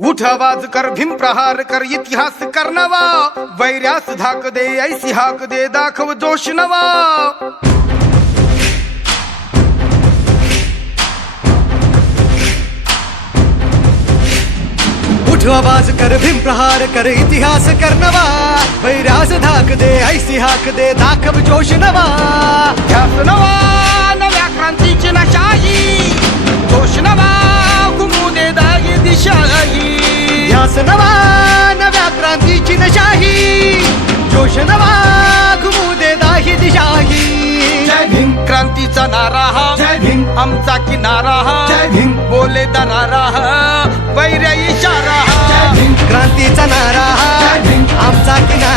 उठ आवाज कर भीम प्रहार कर इतिहास कर नवा वैर्यास धाक दे ऐसी हाक दे दाखव जोश नवा उठ आवाज कर भीम प्रहार कर इतिहास कर नवा वैरास धाक दे ऐसी हाक दे दाखव जोश नवा ध्यास नवा नव्या क्रांतीची नशाही जोश नवा घुमू दे दागी दिशाही ध्यास नवा नव्या क्रांतीची नशाही जोश नवा घुमू दे दाही दिशाही जय भीम क्रांतीचा नारा हा जय भीम आमचा किनारा हा जय भीम बोले दरारा हा वैर्य इशारा हा जय भीम क्रांतीचा नारा हा जय भीम आमचा